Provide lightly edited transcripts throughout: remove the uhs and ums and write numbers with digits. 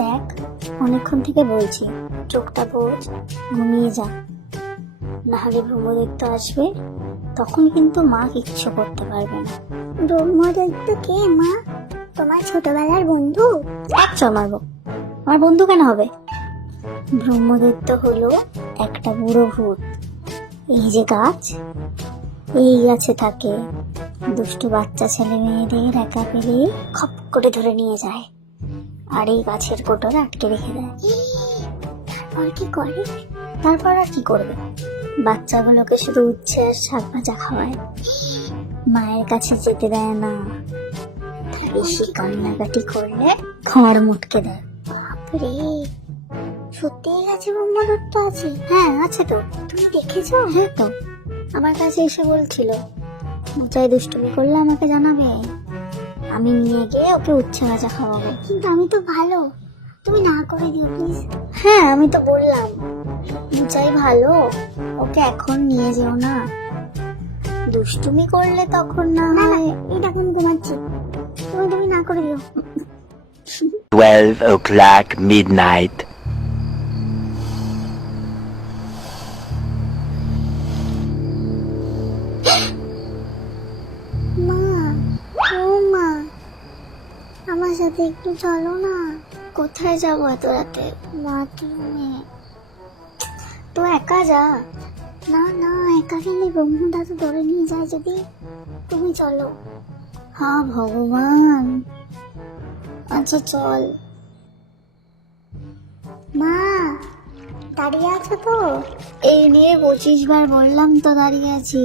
দেখ, অনেকক্ষণ থেকে বলছি চোখটা বোঝ, ঘুমিয়ে যা, নাহলে ব্রহ্মদৈত্য আসবে, তখন কিন্তু মা কিচ্ছু করতে পারবে না। ব্রহ্মদৈত্য কে মা? তোমার ছোটবেলার বন্ধু? আচ্ছা মারবো, আমার বন্ধু কেন হবে? ব্রহ্মদৈত্য হলো একটা বুড়ো ভূত। এই যে গাছ, এই গাছে থাকে। দুষ্টু বাচ্চা ছেলে মেয়েদের একা পেলে খপ করে ধরে নিয়ে যায়, আর এই গাছের কোটরে আটকে রেখে দেয়। তারপর কি করে? তারপর আর কি করবে? বাচ্চাগুলোকে শুধু উচ্ছে আর শাক ভাজা খাওয়ায়, মায়ের কাছে যেতে দেয় না। বেশি কান্নাকাটি করলে খড় মুটকে দেয়। বাপরে, সত্যি এই গাছে ব্রহ্মদৈত্য আছে? হ্যাঁ আছে তো। তুমি দেখেছো? হ্যাঁ তো, আমার কাছে এসে বলছিল বোচাই দুষ্টুমি করলে আমাকে জানাবে, আমি নিয়ে গিয়ে ওকে উচ্ছে ভাজা খাওয়াবো। কিন্তু আমি তো ভালো, তুমি না করে দিও প্লিজ। হ্যাঁ আমি তো বললাম বোচাই ভালো, ওকে এখন নিয়ে যেও না, দুষ্টুমি করলে তখন না না না, হয়। এই দেখো আমি ঘুমাচ্ছি, তুমি না করে দিও। 12 o'clock midnight. মা, ও মা, আমার সাথে একটু চলো না। কোথায় যাবো এত রাতে? বাথরুমে। তো একা যা। না না, একা গেলে ব্রহ্মদাদু ধরে নিয়ে যায় যদি। তুমি চলো। হ্যাঁ ভগবান, আচ্ছা চল। মা, দাঁড়িয়ে আছো তো? এই নিয়ে 25 বার বললাম তো দাঁড়িয়ে আছি,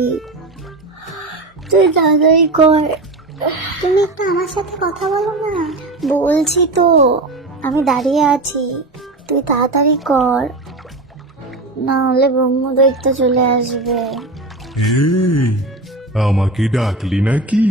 তুই তাড়াতাড়ি কর। তুমি একটু আমার সাথে কথা বলো না। বলছি তো আমি দাঁড়িয়ে আছি, তুই তাড়াতাড়ি কর, না হলে ব্রহ্মদৈত্য চলে আসবে। এই, আমাকে ডাকলি নাকি?